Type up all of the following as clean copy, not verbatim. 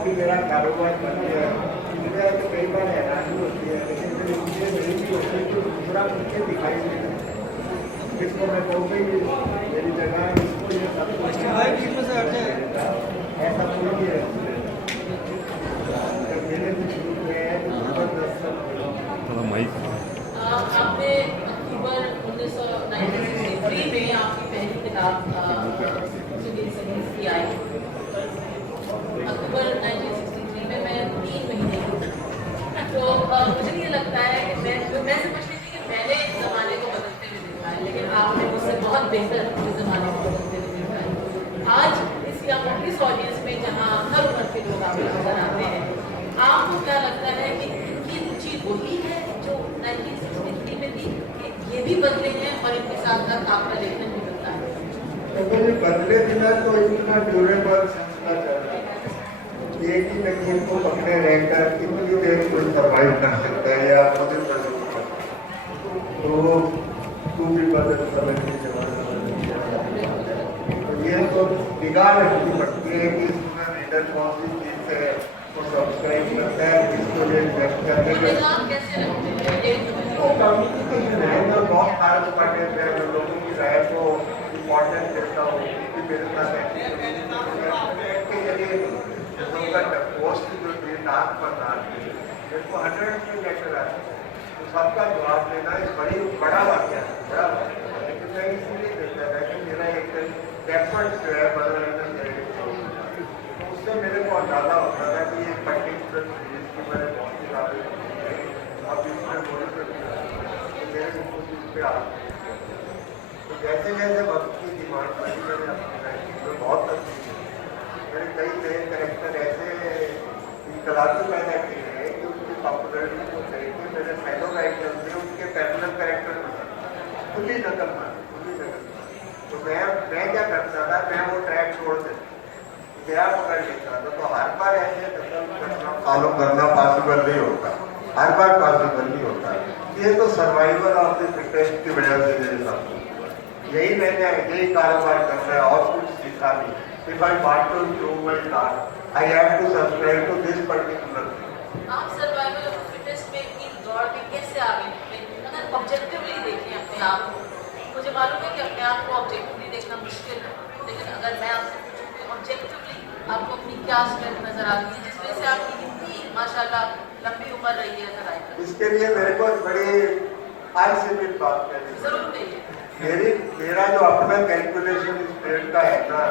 अभी मेरा कारोबार बन गया मुझे तो कई बार हैरानी होती है, लेकिन फिर मुझे बड़ी भी होती है कि दूसरा मुझे दिखाई नहीं देता। इसको मैं कहूँ कि मेरी जगह इसको ये सब कुछ ऐसा कोई भी है। जब मेरे भी शुरू हुए हैं तो ज़बरदस्त आपने अक्टूबर 1963 में आपकी पहली किताब सुनील संगीत की आई। अक्टूबर 1963 में मैं 3 महीने की, तो मुझे ये लगता है कि मैं समझती थी कि मैंने ज़माने को बदलते हुए देखा है, लेकिन आपने मुझसे बहुत बेहतर इस ज़माने को बदलते हुए देखा है। आज इस ऑडियंस में जहाँ हर उम्र के लोग आपको नजर आते हैं, आपको क्या लगता है कि इनकी रुचि वही है जो 1963 में थी, कि ये भी बदले हैं और इनके साथ साथ आपका लेखन भी बदला है? तो बदले बिना तो इतना ड्यूरेबल सिलसिला चल रहा है। एक ही तकनीक को पकड़े रहकर कितनी देर कोई सर्वाइव कर सकता है या खुद बदल सकता है। तो तू भी बदल समय की जवाब तो ये तो निगाह रखनी पड़ती है कि इसमें रीडर कौन सी चीज़ है वो सब्सक्राइब करता है, किसको ये व्यक्त करने में कैसे लगते हैं? तो कम्युनिकेशन है। मैं बहुत सारे पढ़ने पे लोगों की राय को इम्पोर्टेंस देता हूँ कि मेरे साथ के जरिए पोस्ट जो थी डाक पर डालती है मेरे को 100 लेटर आते हैं, तो सबका जवाब देना एक बड़ा वाक्य है, बड़ा वाक्य है। लेकिन मैं इसीलिए देखता था कि मेरा एक एफर्ट जो है बदलने तो उससे मेरे को अंदाजा होता था कि ये पर्टिकुलर चीज़ की मैंने बहुत ही किताबें अब इसमें बोल सकती तो मेरे को कुछ इस पर आ तो जैसे जैसे वक्त की डिमांड बढ़ी मैंने अपनी राइटिंग में बहुत तब्दीली की। मैंने कई नए कैरेक्टर ऐसे इनकलाबी पैदा किए हैं कि उनकी पॉपुलरिटी को देख के मेरे फेलो राइटर थे उनके पैरेलल कैरेक्टर बना खुली नकल मारी। तो मैं क्या करता था, मैं वो ट्रैक छोड़ देता गया पकड़ लेता था। तो हर बार ऐसे करना फॉलो करना पॉसिबल नहीं होता, हर बार पॉसिबल नहीं होता। ये तो सर्वाइवल ऑफ द फिटेस्ट की वजह से मेरे साथ यही मैंने यही कारोबार करना है और कुछ सीखा नहीं। If I want to improve my art, I have to subscribe to this particular thing. आप सर्वाइवल ऑफ द फिटेस्ट में इस दौड़ में कैसे आगे निकले? अगर ऑब्जेक्टिवली देखें अपने आप को, मुझे मालूम है कि अपने आप को ऑब्जेक्टिवली देखना मुश्किल है, लेकिन अगर मैं आपसे पूछूं कि ऑब्जेक्टिवली आपको अपनी क्या स्ट्रेंथ नजर आती है जिस वजह से आपकी इतनी माशाल्लाह लंबी उम्र रही है राइटर? इसके लिए मेरे को बड़ी आइसोलेट बात करनी जरूर कहिए। मेरा जो अपना कैलकुलेशन स्ट्रेट का है ना,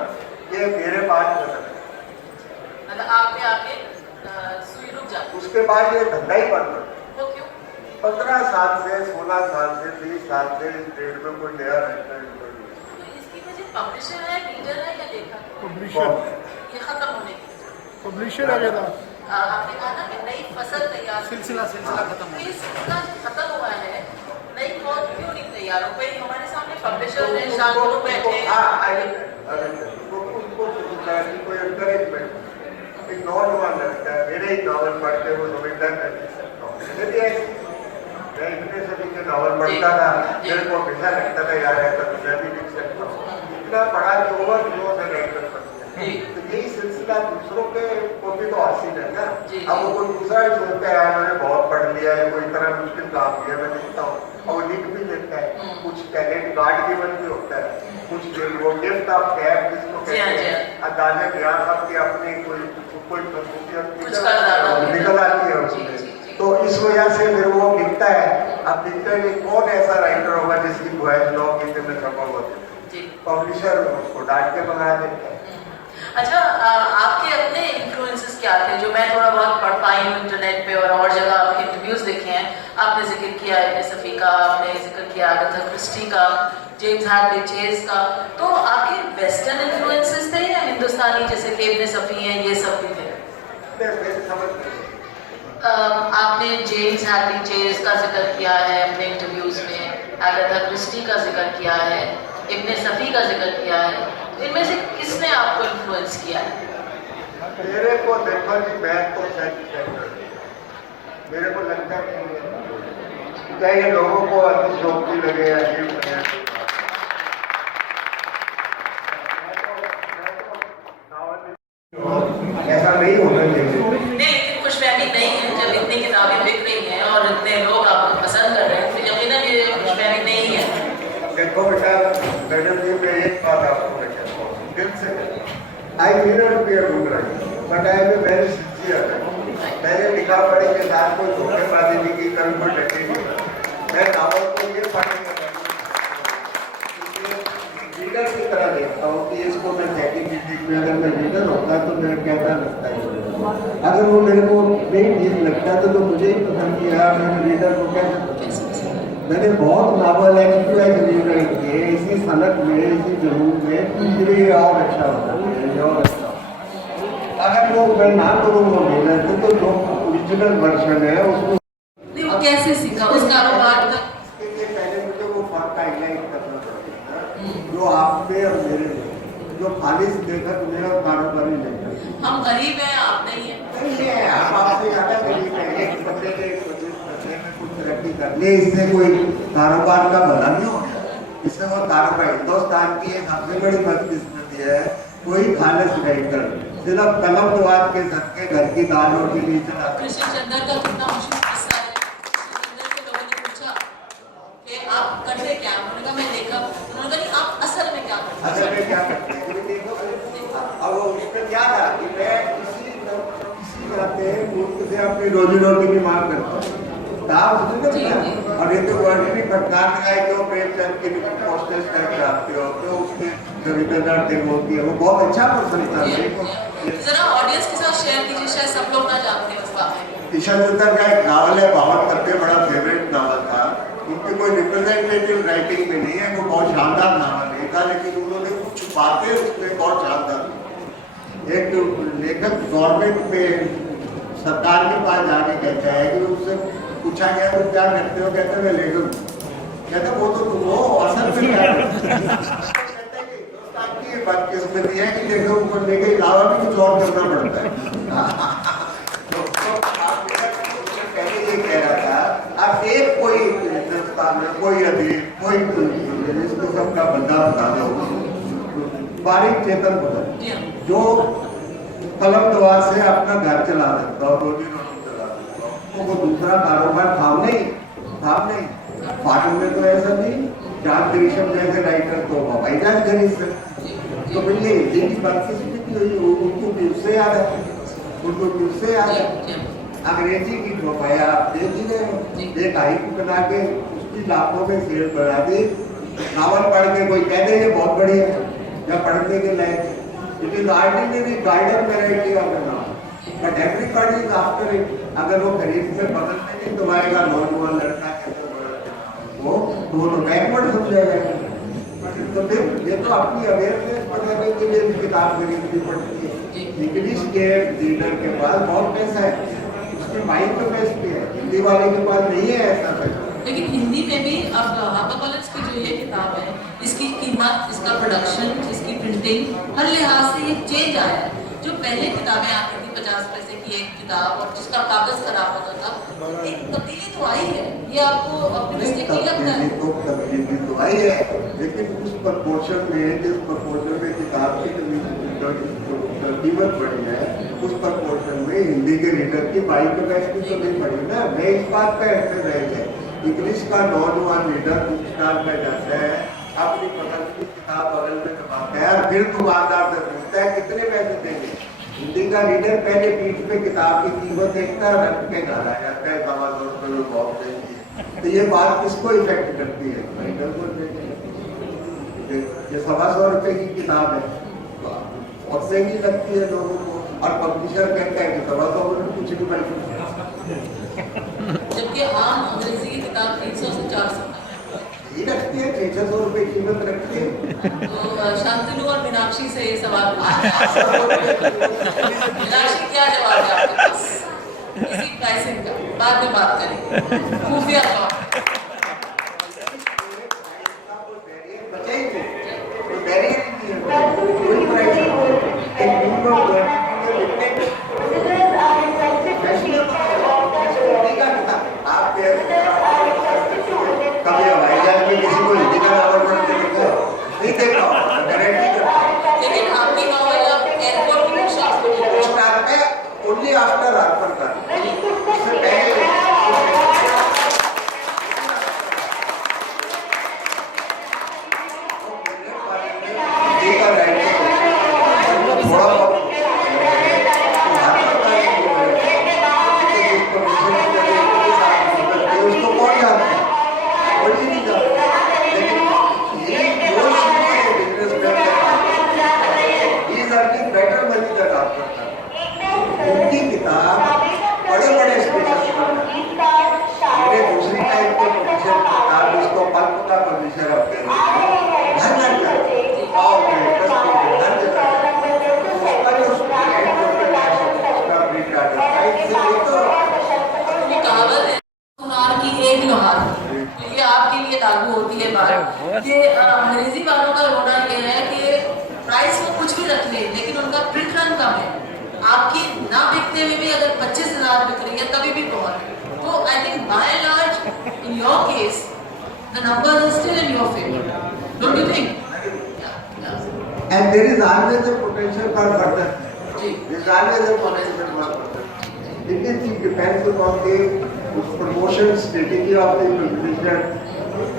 ये मेरे पास बदल है। मतलब आप पे आके सुई रुक जाती, उसके बाद ये धंधा ही बंद हो। वो क्यों? 15 साल से 16 साल से 20 साल से इस ट्रेड में कोई नया राइटर तो इसकी वजह पब्लिशर है, रीडर है या लेखक? पब्लिशर ये खत्म होने की पब्लिशर आ गया था। आपने कहा ना कि नई फसल तैयार, सिलसिला खत्म तो ये सिलसिला खत्म हुआ है, नई पौध क्यों नहीं तैयार हो गई? हमारे सामने पब्लिशर है, शांतनु बैठे कोई एनकरेजमेंट एक नौजवान लगता है, मेरे ही नॉवल पढ़ते वो समझता है मैं इतने सभी के नॉवल पढ़ता था, मेरे को हमेशा लगता था यार ऐसा तो मैं भी लिख सकता हूँ। इतना पढ़ा कि ओवर फ्लो से राइटर बन गया। तो यही सिलसिला दूसरों के को भी तो हासिल है ना। अब वो कोई दूसरा ही सोचता है यार मैंने बहुत पढ़ लिया है, कोई इतना मुश्किल काम किया मैं लिखता हूँ, और वो लिख भी लेता है। कुछ टैलेंट गार्ड गिवन भी होता है, कुछ वो गिफ्ट ऑफ गैप जिसको कहते हैं, अंदाजा ज्ञान आपकी अपनी कोई निकल आती है उसमें। तो इस वजह से फिर वो लिखता है। अब लिखते हैं कौन ऐसा राइटर होगा जिसकी वॉइस लॉ की में सफल होती है, पब्लिशर उसको डांट के बना देता है। अच्छा, आपके अपने इन्फ्लुएंसेस क्या थे जो मैं थोड़ा बहुत पढ़ पाई हूँ इंटरनेट पे और जगह आपके इंटरव्यूज देखे हैं? आपने जिक्र किया इब्न सफ़ी का, आपने जिक्र किया अगाथा क्रिस्टी का, जेम्स हैडली चेज का। तो आपके वेस्टर्न इन्फ्लुएंसेस थे या हिंदुस्तानी, जैसे कि इब्न सफ़ी हैं, ये सब भी थे? आपने जेम्स हैडली चेज का जिक्र किया है अपने इंटरव्यूज में, अगाथा क्रिस्टी का जिक्र किया है, इब्न सफ़ी का जिक्र किया है। तो इनमें से किसने आपको इन्फ्लुएंस किया है? मेरे को देखो जी, मैं तो मेरे को लगता है क्या ये लोगों को अतिशोक्ति लगे, अजीब लगे, ऐसा नहीं होना चाहिए। नहीं, लेकिन खुशफहमी नहीं है जब इतनी किताबें बिक रही हैं और इतने लोग आपको पसंद कर रहे हैं, तो यकीनन ये खुशफहमी नहीं है। देखो बेटा, मैडम जी, मैं एक बात आपको मैं कहता हूँ दिल से, आई may not be a good writer, but I am a very sincere writer। मैंने लिखा पढ़े के साथ कोई धोखेबाजी नहीं की, कभी कोई डटे नहीं। मैं नावल को ये पढ़ने रीडर की तरह देखता हूँ कि इसको मैं चैटिंग में अगर मैं रीडर होता तो मेरा कैसा लगता है। अगर वो मेरे को नहीं ठीक लगता तो मुझे ही पसंद किया, मैंने रीडर को कैसे पसंद। मैंने बहुत नावल रीडर किए इसी सनक में, इसी जुनून में, कि ये और अच्छा होता है, ये और अच्छा होता। अगर वो मैं ना करूँगा मेहनत तो जो ओरिजिनल वर्जन है उसको नहीं, वो कैसे सीखा उस कारोबार तक? पहले मुझे वो फर्क का हाईलाइट करना पड़ेगा जो आप पे और मेरे में, जो खालिश लेखक में और कारोबारी लेखक। हम गरीब हैं, आप नहीं हैं। नहीं है, हम आपसे ज़्यादा गरीब हैं। एक बंदे के में कुछ तरक्की करने इससे कोई कारोबार का भला नहीं हो गया। इससे वो कारोबार, हिंदुस्तान की एक सबसे बड़ी बदकिस्मती है, कोई खालिश नहीं कर, सिर्फ कलम दवात के सदके घर की दाल रोटी नहीं चला। कृष्ण चंद्र का कितना मशहूर किस्सा है। कृष्ण चंद्र से लोगों ने पूछा कि आप करते क्या? उन्होंने कहा मैं लेखक। उन्होंने कहा नहीं, आप असल में क्या करते हैं? असल में क्या करते हैं क्योंकि देखो, अब वो उसमें क्या था कि मैं इसी नाते मुल्क से अपनी रोजी रोटी की मांग करता हूँ। और ये तो वर्ड भी फटकार लगाए कि वो प्रेमचंद की पोस्टर्स करके आते हो तो उसके रविंद्रनाथ टैगोर की है, वो बहुत अच्छा पर्सन था। जरा ऑडियंस के साथ शेयर कीजिए, शायद सब लोग ना जानते हैं उस बारे में। किशन चंद्र का एक नावल है, बावन करते बड़ा फेवरेट नावल था। उनकी कोई रिप्रेजेंटेटिव राइटिंग में नहीं है, वो बहुत शानदार नावल नहीं था, लेकिन उन्होंने कुछ बातें उसमें बहुत शानदार। एक लेखक गवर्नमेंट में सरकार के पास जाके कहता है कि उससे पूछा गया तो क्या करते हो, कहते मैं लेखक। कहता वो तो तुम हो, असल में क्या की बात किस्मत है कि लेखक बनने के अलावा भी कुछ और करना पड़ता है। पहले ये कह रहा था, अब एक कोई हिंदुस्तान में कोई अधीर कोई इसको सबका बंदा बता दो, बारीक चेतन बदल जो कलम दवा से अपना घर चला सकता और रोजी रोटी चला सकता, तो वो दूसरा कारोबार थाम नहीं। फाटन में तो ऐसा नहीं, जान ग्रीशम जैसे राइटर तो भाईजान खरीद सकते। तो भैया हिंदी की बदकिस्मती हुई, उनको फिर से याद है, अंग्रेजी की प्रोफाइल आप देख ही रहे, एक हाइक बना के उसकी लाखों में सेल बढ़ा दी। नावल पढ़ के कोई कह दे ये बहुत बढ़िया है या पढ़ने के लायक, it is ordinary guider variety of the novel, but everybody is after it. अगर वो खरीद के बगल में नहीं दबाएगा नौजवान लड़का के वो तो बैकवर्ड हो जाएगा। तो फिर ये तो अपनी अवेयरनेस बढ़ाने के लिए भी किताब खरीदनी पड़ती है। इंग्लिश के रीडर के पास बहुत पैसा है, उसकी माइंड तो बेस्ट भी है, हिंदी वाले के पास नहीं है ऐसा पैसा। लेकिन हिंदी में भी अब हार्परकॉलिन्स की जो ये किताब है, इसकी कीमत, इसका प्रोडक्शन, इसकी प्रिंटिंग, हर लिहाज से ये चेंज आया है। जो पहले किताबें आती थी 50 पैसे की एक किताब और जिसका कागज खराब होता था, एक तब्दीली तो आई है। ये आपको ऑप्टिमिस्टिक नहीं लगता है? तब्दीली तो आई है, लेकिन उस प्रपोर्शन में जिस प्रपोर्शन में किताब की कीमत बढ़ी है, उस प्रपोर्शन में हिंदी के रीडर की बाई कैपेसिटी तो नहीं बढ़ी ना। मैं इस बात पे ऐसे रहे इंग्लिश का नौजवान रीडर बुक स्टॉल में जाता है, अपनी पसंद की किताब बगल में दबाता है और फिर दुकानदार से पूछता है कितने पैसे देंगे। हिंदी का रीडर पहले पीठ पे किताब की कीमत देखता है, रख के घर आ जाता है, 200 रुपये में बहुत देंगे। तो ये बात किसको इफेक्ट करती है? राइटर को। ये 125 रुपये की किताब है, बहुत महंगी लगती है लोगों को, और पब्लिशर कहता है कि 225 में कुछ नहीं बल्कि, जबकि आम अंग्रेजी की किताब 300 से 400 ही रखती है, 600 रुपये कीमत रखती है। तो शांतनु और मीनाक्षी से ये सवाल मीनाक्षी क्या जवाब है आपके पास इसी प्राइसिंग का? बाद में बात करेंगे खुफिया तौर लेकिन आपकी नॉवल अब एयरपोर्ट की करता है उससे पहले लागू होती है बात कि अंग्रेजी वालों का रोना ये है कि प्राइस को कुछ भी रख ले लेकिन उनका प्रिंट रन कम है। आपकी ना बिकते हुए भी अगर 25,000 बिक रही है तभी भी बहुत है। तो I think by and large in your case the numbers are still in your favour, don't you think? And there is always a potential for further. There is always a potential for further. It depends upon the promotion strategy of the publisher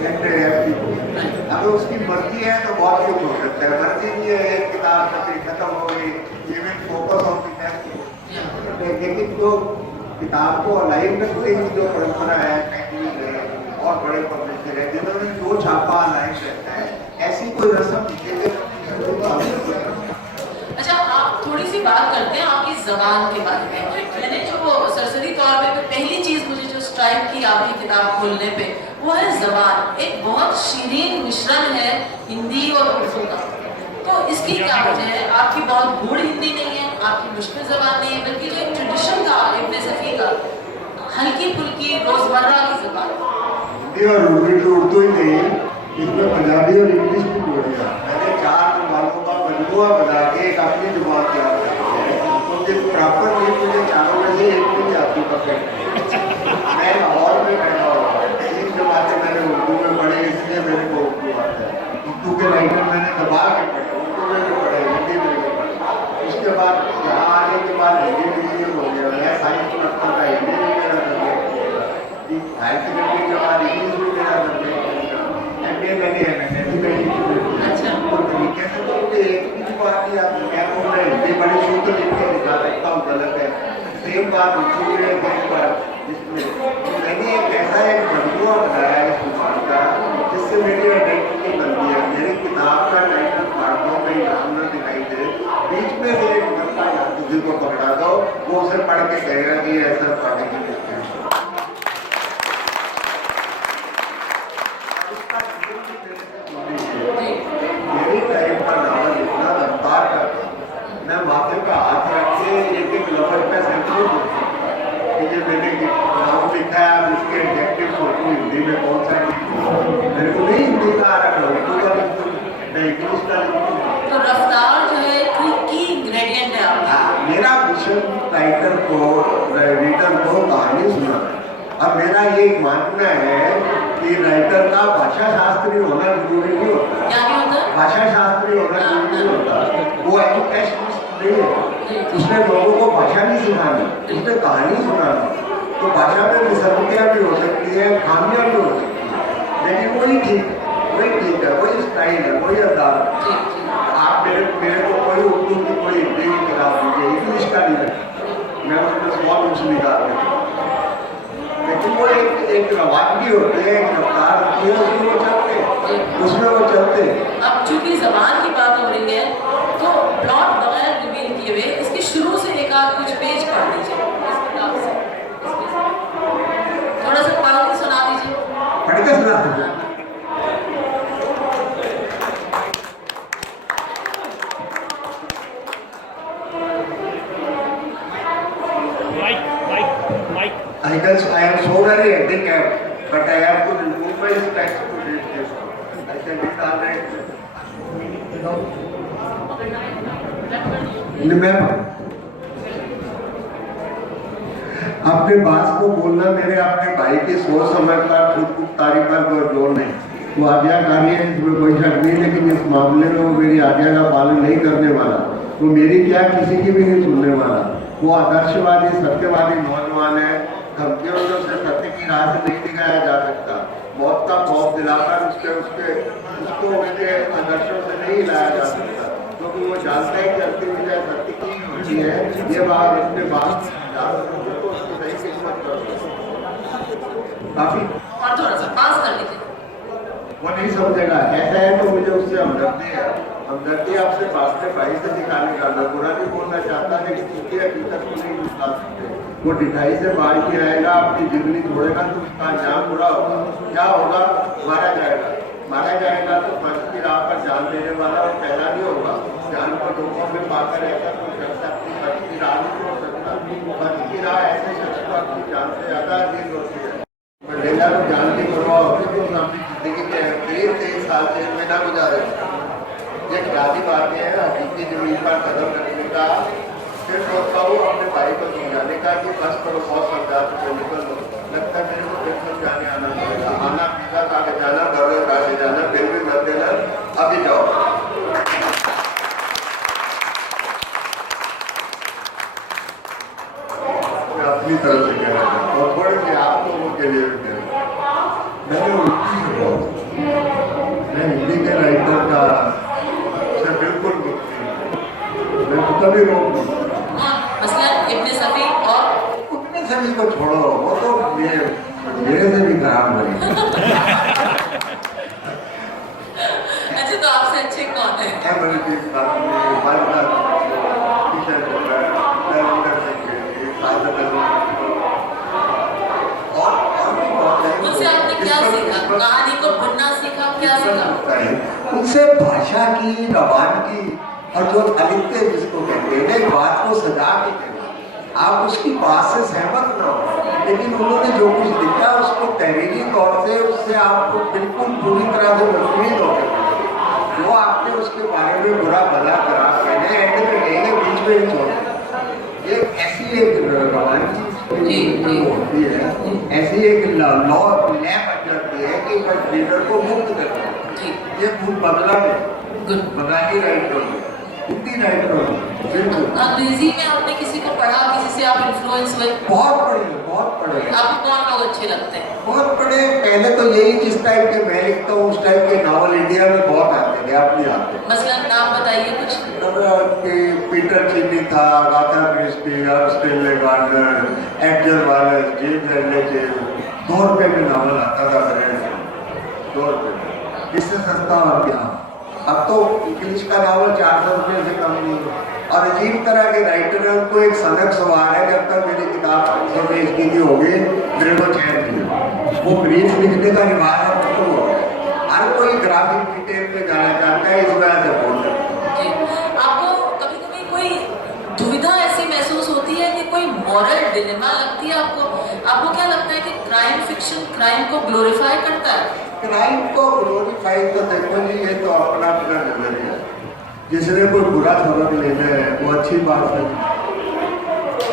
and people. अगर उसकी मर्जी है तो बहुत कुछ हो सकता है, मर्जी नहीं है एक किताब खत्म हो गई, even focus on the next. लेकिन जो किताब को अलाइन रखने की जो परंपरा है और बड़े पब्लिशर है जिन्होंने जो छापा अलाइन रहता है, ऐसी कोई रस्म। अच्छा, आप थोड़ी सी बात करते हैं आपकी ज़बान के बारे में। मैंने जो सरसरी तौर पे पहली चीज़ मुझे जो स्ट्राइक की आपकी किताब खोलने पे वो है ज़बान। एक बहुत शीरीन मिश्रण है हिंदी और उर्दू का। तो इसकी क्या वजह है? आपकी बहुत गूढ़ हिंदी नहीं है, आपकी मुश्किल ज़बान नहीं है, बल्कि जो एक ट्रेडिशन था इब्न सफ़ी का, हल्की फुल्की रोज़मर्रा की ज़बान। हिंदी और उर्दू ही नहीं, इसमें पंजाबी और इंग्लिश भी जोड़ दिया। मैंने 4 जुबानों का मजमूआ बना के एक अपनी जुबान तैयार की है। मुझे प्रॉपर नहीं, मुझे चारों में से एक भी आती पकड़। मैं लाहौर में बैठा हुआ 3 जमातें मैंने उर्दू में पढ़ी, इसलिए मेरे को उर्दू आता है। उर्दू के राइटर मैंने दबा के पढ़े, उर्दू में भी पढ़े, हिंदी में भी पढ़े। उसके बाद यहाँ आने के बाद हिंदी मीडियम हो गया। मैं साइंस पढ़ता था, हिंदी में मेरा सब्जेक्ट, हायर सेकेंडरी के बाद इंग्लिश में मेरा सब्जेक्ट। मैंने अच्छा तो तरीके से तो एक ही बात ही आप क्या बोल रहे हैं, ये बड़ी सूत्र लिख के दिखा सकता हूँ, गलत है। सेम बात उसी में एक बार इसमें मैंने एक ऐसा एक मजमूआ बनाया है इस जुबान का जिससे मेरी आइडेंटिटी बनती है। मेरी किताब का टाइटल पढ़ दो, कहीं नाम न दिखाई दे, बीच में से एक बंदा किसी को पकड़ा दो, वो उसे पढ़ के कहेगा कि ऐसा पढ़ने की मेरी टाइप का नावल लिखना रफ्तार का, मैं वाक्य का हाथ रख के एक लफ्ज पे सेंटेंस ये मैंने नाम लिखा है, अब इसके एडजेक्टिव सोचूं हिंदी में कौन सा मेरे को नहीं हिंदी का आ रहा, उर्दू का लिखूं, मैं इंग्लिश का लिखूं। तो रफ्तार जो है की इंग्रेडिएंट है आपका। मेरा मिशन राइटर को, रीडर को कहानी सुनाना। अब मेरा ये मानना है कि राइटर का भाषा शास्त्री होना जरूरी नहीं होता। क्या नहीं होता? भाषा शास्त्री होना जरूरी नहीं होता। वो एजुकेशनिस्ट नहीं है, उसने लोगों को भाषा नहीं सिखानी, उसने कहानी सुनानी। तो भाषा में विसंगतियाँ भी हो सकती है, खामियाँ भी हो सकती है, लेकिन वही ठीक है, वही स्टाइल है, वही अंदाज है। आप मेरे को कोई उर्दू की कोई हिंदी की किताब दीजिए, इंग्लिश का नहीं लगता, मैं उसमें बहुत कुछ निकाल देता हूँ, लेकिन वो एक रवानगी होती है, एक रफ्तार होती है, उसमें वो चलते हैं। अब चूंकि जबान की बात हो रही है तो प्लॉट बगैर रिवील किए हुए इसके शुरू से एक आध कुछ पेज पढ़ दीजिए इस किताब से, थोड़ा सा पढ़ के सुना दीजिए। पढ़ के सुना दीजिए। I am so very handicapped, but I have to remove my specs to read this. I can read all right. अपने बात को बोलना मेरे अपने भाई की सोच समझ पर खुद तारीफ पर कोई जोर नहीं। वो आज्ञाकारी है, इसमें कोई शक नहीं, लेकिन इस मामले में वो मेरी आज्ञा का पालन नहीं करने वाला, वो मेरी क्या किसी की भी नहीं सुनने वाला। वो आदर्शवादी सत्यवादी नौजवान है। धमकियों से सत्य की राह से नहीं दिखाया जा सकता। मौत का खौफ दिलाकर उसको उसके आदर्शों से नहीं लाया जा सकता, क्योंकि वो जानता है कि अंतिम विजय सत्य की होती है। ये बात अपने बात तो उसकी सही किस्मत कर काफी और थोड़ा सा पास कर लीजिए। वो नहीं समझेगा। ऐसा है तो मुझे उससे हमदर्दी है। हमदर्दी आपसे अपने भाई से दिखाने का, मैं बुरा नहीं बोलना चाहता, लेकिन उसकी हकीकत को नहीं दिखा सकते। वो ढिठाई से बाहर की रहेगा, अपनी जिंदगी छोड़ेगा तो उसका अंजाम बुरा होगा। क्या होगा? मारा जाएगा। मारा जाएगा तो फर्ज की राह पर जान देने वाला वो पहला नहीं होगा। जान को धोखों में पाकर ऐसा कोई शख्स अपनी फर्ज की राह नहीं छोड़ सकता। फर्ज की राह ऐसे शख्स को अपनी जान से ज्यादा अजीज होती है। मंडेला को जान की परवाह होती तो अपनी जिंदगी के करीब 23 साल जेल में ना गुजारे। ये खुलादी बातें हैं हकीकी जमीन पर कदम रखने का। फिर सोचता हूँ अपने भाई को समझाने का कि बस करो, बहुत समझा चुके, निकल लो। लगता है मेरे को फिर समझाने आना पड़ेगा। आना पीछा खा के जाना, बर्गर खा के जाना, फिर भी मत देना, अभी जाओ। मैं अपनी तरफ से कह रहा हूँ और थोड़े से आप लोगों के लिए भी कह रहा हूँ। मैंने उर्दू से बहुत, मैं हिंदी के राइटर का से बिल्कुल मुक्ति, मैं कभी रोक नहीं। मसलन इब्ने सफी और उतने सभी को छोड़ो, वो तो मेरे से भी खराब बने। अच्छा, तो आपसे अच्छे कौन है? उनसे आपने क्या सीखा? कहानी को बुनना सीखा, क्या सीखा? उनसे भाषा की, रवान की और जो अलिप्ते जिसको कहते हैं, एक बात को सजा के कहना। आप उसकी बात से सहमत ना हो, लेकिन उन्होंने जो कुछ लिखा उसको तहरीरी तौर से उससे आपको बिल्कुल पूरी तरह से मुतमिन हो गए। जो आपने उसके बारे में बुरा भला करा, मैंने एंड में गए बीच में ही छोड़। ये ऐसी एक रवान की होती है, ऐसी एक लॉ बन जाती है कि बस रीडर को मुक्त करता है। ये खूब बदला है, बंगाली राइटर, हिंदी राइटर, अंग्रेजी में आपने किसी को पढ़ा, किसी से आप इन्फ्लुएंस हुए? बहुत पढ़े। आपको कौन लोग अच्छे लगते हैं? बहुत पढ़े। पहले तो यही जिस टाइप के मैं लिखता हूँ उस टाइप के नावल इंडिया में बहुत आते थे, अपने आते। मसलन नाम बताइए कुछ। पीटर चिनी था, Agatha Christie, Stanley Gardner, Edgar Wallace, James Hadley, 2 रुपए में नावल आता था मेरे, 2 रुपए। इससे सस्ता और क्या। अब तो इंग्लिश का नावल 400 रुपये से कम नहीं है। और अजीब तरह के राइटर हैं, उनको एक सनक सवार है, जब तक मेरी किताब 500 पेज की होगी मेरे को चैन थी। वो ब्रीफ लिखने का रिवाज है, तो हो गया। हर कोई ग्राफिक डिटेल में जाना चाहता है, इस वजह से बोल रहे हैं। आपको कभी कभी कोई दुविधा ऐसी महसूस होती है कि कोई मॉरल डिलेमा लगती है आपको क्या लगता है कि क्राइम फिक्शन क्राइम को ग्लोरीफाई करता है? क्राइम को ग्लोरीफाई तो देखो जी, ये तो अपना नजरिया। जिसने कोई बुरा सबक लेना है वो अच्छी बात है।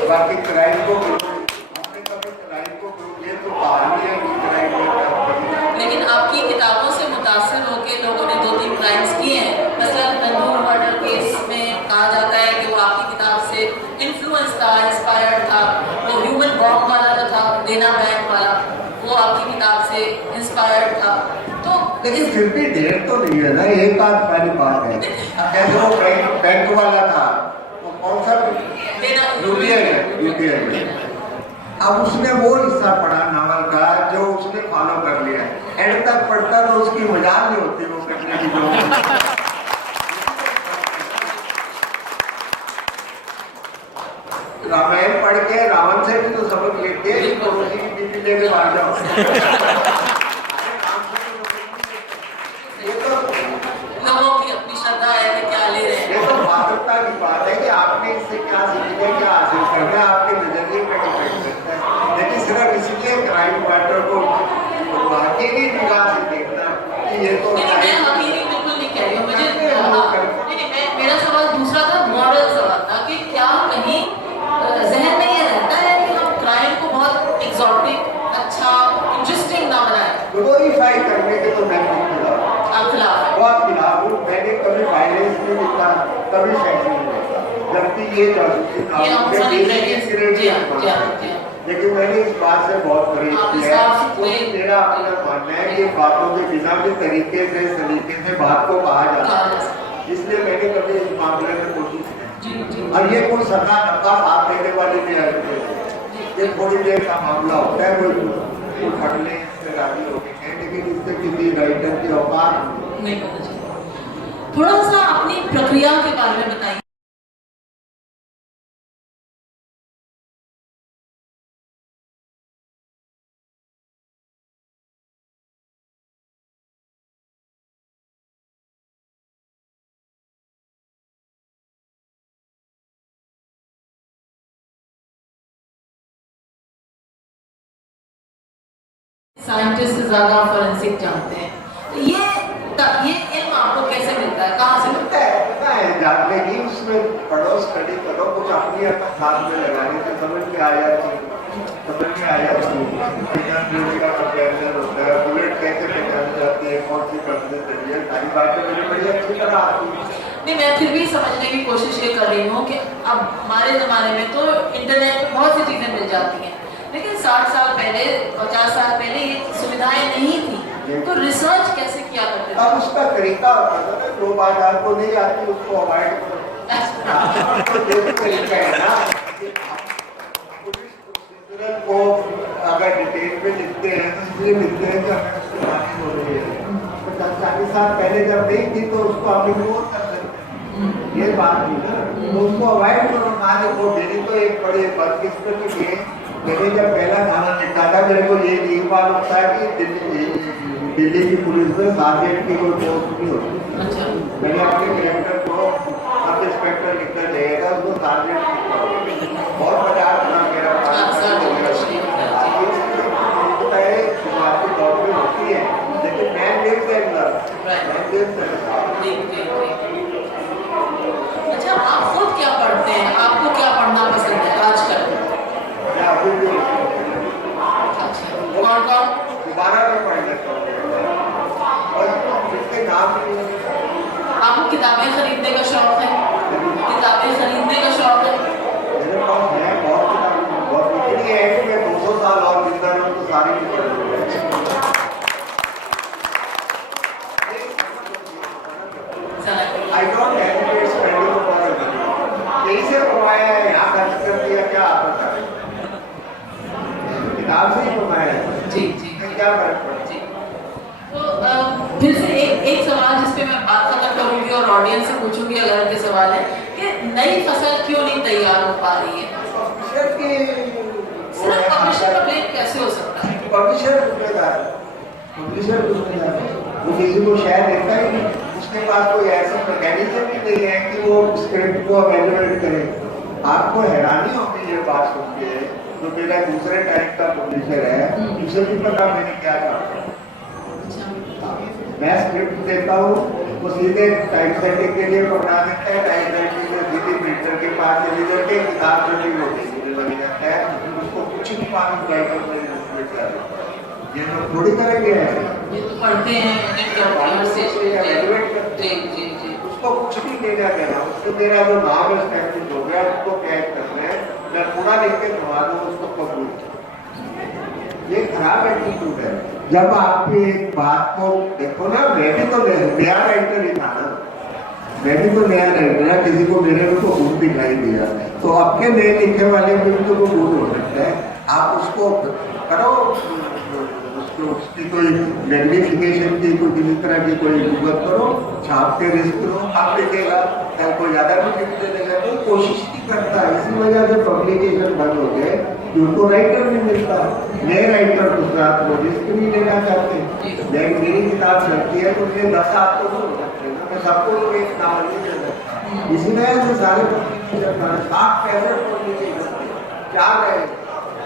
बाकी क्राइम को हमने कभी क्राइम को ये तो कहानी है कि क्राइम में, लेकिन आपकी किताबों से मुतासिर होकर लोगों ने 2-3 क्राइम्स किए हैं। मसलन तंदूर मर्डर केस में कहा जाता है कि वो आपकी किताब से इन्फ्लुएंस था, इंस्पायर्ड था। वो ह्यूमन बॉम्ब वाला जो था, देना बैंक वाला, वो आपकी किताब से इंस्पायर्ड था। तो लेकिन फिर भी ढेर तो नहीं है ना, एक आध पहली बात है। जैसे वो बैंक वाला था, वो कौन सा यूटीआई में। अब उसने वो हिस्सा पढ़ा नावल का जो उसने फॉलो कर लिया, एंड तक पढ़ता तो उसकी मजाक नहीं होती वो करने की। जो रामायण पढ़ के रावण से भी तो सबक लेते हैं, पड़ोसी की बीवी लेके मार जाओ। लोगों की अपनी श्रद्धा है कि क्या ले रहे हैं। ये तो मानवता की बात है कि आपने इससे क्या सीखना, क्या हासिल करना है, आपके नजरिए पर डिपेंड करता है। लेकिन सिर्फ इसलिए क्राइम फाइटर को हकीकी निगाह से देखना कि ये तो मैं हकीकी बिल्कुल नहीं कह रही हूँ। मेरा सवाल दूसरा था, मॉरल सवाल था कि क्या कहीं जहन में ये रहता है कि हम क्राइम को बहुत एक्सोटिक, अच्छा, इंटरेस्टिंग ना बनाए? ग्लोरीफाई करने के तो मैं खिलाफ बहुत खिलाफ हूँ। मैंने कभी वायलेंस नहीं लिखा, कभी सेक्स नहीं लिखा। जबकि ये जासूसी काम ये है, ऑप्शन basic इंग्रेडिएंट्स ingredient जी हाँ बनता जी है। हाँ जी हाँ। लेकिन मैंने इस बात से बहुत परहेज आप किया है, हिसाब से क्योंकि मेरा अपना मानना है कि बातों के बिना भी तरीके से सलीके से बात को कहा जा सकता है, इसलिए मैंने कभी इस मामले में कोशिश जी की। जी और ये कोई सदा लंबा साथ देने वाली नहीं है, ये थोड़ी देर का मामला होता है, कोई फटने से राजी हो गए हैं, लेकिन इससे किसी राइटर की औकात नहीं पता चला। थोड़ा सा अपनी प्रक्रिया के बारे में बताइए। साइंटिस्ट से ज्यादा फॉरेंसिक जानते हैं, तो ये इल्म आपको कैसे मिलता है, कहाँ से मिलता है? पता है जानने की, उसमें पढ़ो, स्टडी करो, कुछ अपनी अपना हाथ में लगाने से समझ में आ जाती है, समझ में आ जाती है का कंपेरिजन होता है, बुलेट कैसे पहचानी जाती है, कौन सी कंपनी चली है, सारी बातें मुझे बड़ी अच्छी तरह आती है। नहीं, मैं फिर भी समझने की कोशिश ये कर रही हूँ कि अब हमारे ज़माने में तो इंटरनेट पे बहुत सी चीज़ें मिल जाती हैं, लेकिन 60 साल पहले 50 साल पहले ये सुविधाएं नहीं थी, तो रिसर्च कैसे किया करते थे? अब उसका तरीका होता था ना, जो बाजार को नहीं आती उसको अवॉइड करो, तरीका है ना। पुलिस को अगर डिटेल में लिखते हैं तो इसलिए लिखते हैं कि हमें उसकी हानि हो रही है, 40 साल पहले जब नहीं थी तो उसको हम इग्नोर कर सकते हैं, ये बात नहीं ना, तो उसको अवॉइड करो ना। देखो मेरी तो एक बड़ी बदकिस्मती थी, मैंने जब पहला गाना लिखा था मेरे को ये नहीं मालूम था कि दिल्ली की पुलिस में सार्जेंट की कोई पोस्ट नहीं होती। अच्छा। मैंने अपने कैरेक्टर को सब इंस्पेक्टर लिखना चाहिए था, उसको सार्जेंट लिखा, बहुत मजा आता मेरा शुरुआती दौर में होती है, लेकिन मैं देख के अंदर अच्छा, आप खुद क्या पढ़ते हैं, आपको क्या पढ़ना पसंद है आजकल? अच्छा, कौन कौन? दोबारा भी पढ़ लेता हूँ और जिसके नाम आपको किताबें खरीदने का शौक है? किताबें खरीदने का शौक है? मेरे पास है बहुत किताबें, बहुत, इतनी है कि मैं 200 साल और जिंदा रहूं तो सारी नहीं पढ़ लूंगा। I don't hesitate spending for it. यही से कमाया है, यहाँ खर्च कर दिया, क्या आता है, किताब से ही कमाया है। जी जी क्या फर्क पड़ता है? तो फिर से एक सवाल जिस पे मैं बात खत्म करूंगी और ऑडियंस से पूछूंगी अगर उनके सवाल है कि नई फसल क्यों नहीं तैयार हो पा रही है? सिर्फ पब्लिशर का ब्लेम कैसे हो सकता है? पब्लिशर जिम्मेदार, पब्लिशर जिम्मेदार, वो किसी को शेयर देता ही नहीं, उसके पास कोई ऐसा मैकेनिज्म भी नहीं है कि वो स्क्रिप्ट को एवेल्युएट करे। आपको हैरानी होगी ये बात सुन के, जो मेरा दूसरे टाइप का पब्लिशर है, उसे भी पता मैंने क्या कहा। मैं स्क्रिप्ट देता हूँ, वो सीधे टाइप सेटिंग के लिए पकड़ा देता है, टाइप सेटिंग से सीधे प्रिंटर के पास चली जाती है, किताब प्रिंटिंग होती है, उसको कुछ भी मालूम राइटर में ये लोग थोड़ी करेंगे ऐसे, ये तो पढ़ते हैं उसको कुछ भी लेना देना, उसको मेरा जो नाम है स्टैम्पिंग हो गया, उसको कैद करना है, मैं पूरा लिख के दबा दूँ उसको कबूल। ये खराब एटीट्यूड है। जब आपकी एक बात को देखो ना, मैं भी तो नया राइटर ही था ना, मैं भी तो नया राइटर है, किसी को मेरे में तो गुण दिखाई दिया, तो आपके नए लिखने वाले में तो वो गुण हो सकता है, आप उसको करो, उसकी कोई मैग्निफिकेशन की कोई किसी तरह की कोई जरूरत करो, छाप के रिस्क करो, आप लिखेगा या कोई ज्यादा कुछ लिख देगा, तो कोशिश नहीं करता, इसी वजह से पब्लिकेशन बंद हो गए, उनको राइटर नहीं मिलता, नए राइटर गुजरात को रिस्क नहीं लेना चाहते। लेकिन मेरी किताब चलती है तो मुझे 10 साल तो हो सकते हैं, मैं सबको एक नाम नहीं दे सकता, इसी वजह से सारे पब्लिकेशन 60-65 पब्लिकेशन क्या रहे।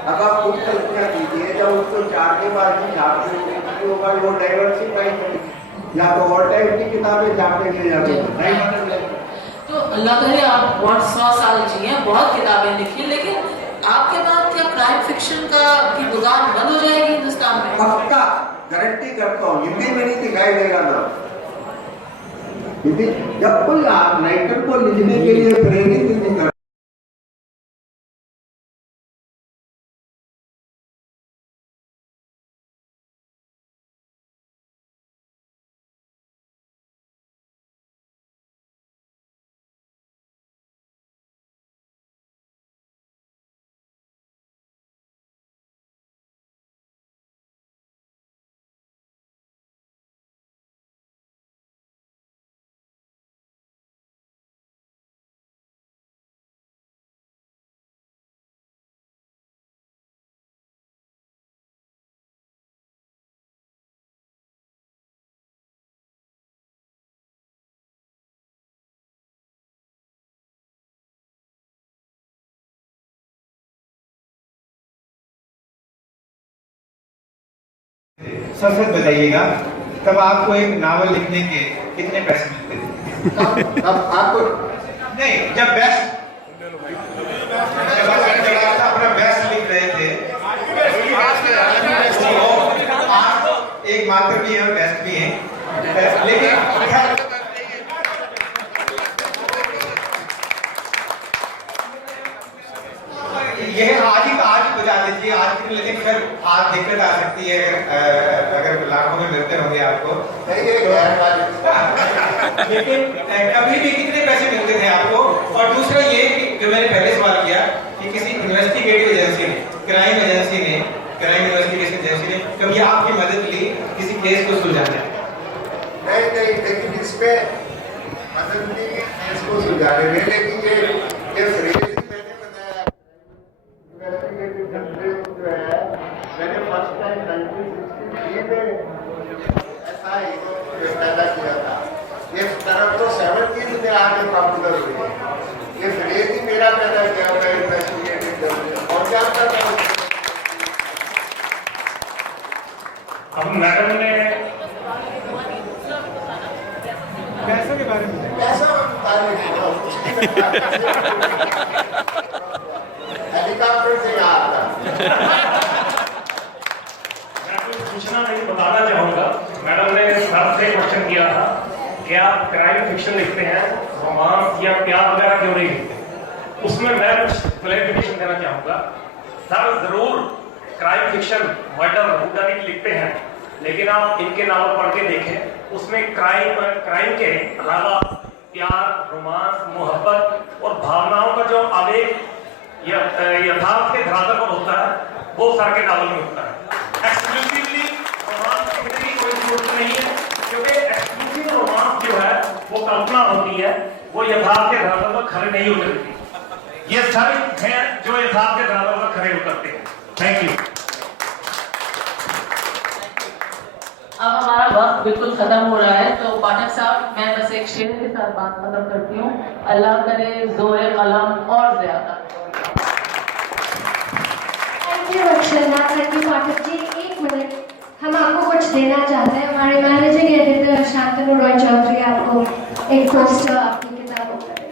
अब आप खुद कल्पना कीजिए, जब उसको 4 के बाद भी छापते होगा, वो डाइवर्सिफाई करेंगे या तो और टाइप की किताबें छापेंगे या तो नहीं बनेंगे। तो अल्लाह करे आप बहुत 100 साल जिए, बहुत किताबें लिखी, लेकिन आपके बाद क्या क्राइम फिक्शन का की दुकान बंद हो जाएगी हिंदुस्तान में? पक्का गारंटी करता हूँ, हिंदी में नहीं दिखाई देगा ना, क्योंकि जब कोई राइटर को लिखने के लिए प्रेरित नहीं कर सच सच बताइएगा, तब आपको एक नावल लिखने के कितने पैसे मिलते थे? अब आपको नहीं, जब आप अपना बेस्ट लिख रहे थे, तो आप एक मात्र भी है, बेस्ट भी है, लेकिन यह आज बजा लीजिए, आज की, लेकिन फिर आज दिक्कत आ सकती है अगर लाखों में मिलते होंगे आपको, लेकिन कभी भी कितने पैसे मिलते थे आपको? और दूसरा ये कि जो मैंने पहले सवाल किया कि किसी इन्वेस्टिगेटिव एजेंसी ने, क्राइम इन्वेस्टिगेशन एजेंसी ने कभी आपकी मदद ली किसी केस को सुलझाने? नहीं, लेकिन इसमें मदद ली केस को सुलझाने में, लेकिन ये फ्रेज मैंने बताया इन्वेस्टिगेटिव जर्नलिज्म जो है, मैंने फर्स्ट टाइम 1963 में ऐसा ही पैदा किया था। ये तरफ तो 70s में आके पॉपुलर हुई है। ये फ्रेज ही मेरा पैदा किया हुआ है इन्वेस्टिगेटिव जर्नलिज्म। और क्या करता हूँ? अब मैडम ने पैसों के बारे में पैसा हेलीकॉप्टर से यहाँ आता। मैं कुछ पूछना नहीं, बताना चाहूंगा। मैडम ने सर से क्वेश्चन किया था कि आप क्राइम फिक्शन लिखते हैं, रोमांस या प्यार वगैरह क्यों नहीं लिखते? उसमें मैं कुछ क्लैरिफिकेशन देना चाहूंगा। सर जरूर क्राइम फिक्शन, मर्डर, हुडानिट लिखते हैं, लेकिन आप इनके नावल पढ़ के देखें, उसमें क्राइम के अलावा प्यार, रोमांस, मोहब्बत और भावनाओं का जो आवेग यथार्थ के धरातल पर होता है, वो सर के नावल में होता है। एक्सक्लूसिवली रोमांस लिखने की कोई जरूरत नहीं है, क्योंकि एक्सक्लूसिव रोमांस जो है वो कल्पना होती है, वो यथार्थ के धरातल पर खड़े नहीं उतरती। ये सर हैं जो यथार्थ के धरातल पर खड़े उतरते हैं। Thank you. अब हमारा वक्त बिल्कुल खत्म हो रहा है, तो पाठक साहब मैं बस एक शेर के साथ बात खत्म करती हूँ। अल्लाह करे जोरे कलम और ज्यादा। Thank you Akshara, thank you Pathak ji. एक मिनट, हम आपको कुछ देना चाहते हैं। हमारे मैनेजिंग एडिटर शांतनु रॉय चौधरी आपको एक पोस्टर आपकी किताबों का देंगे।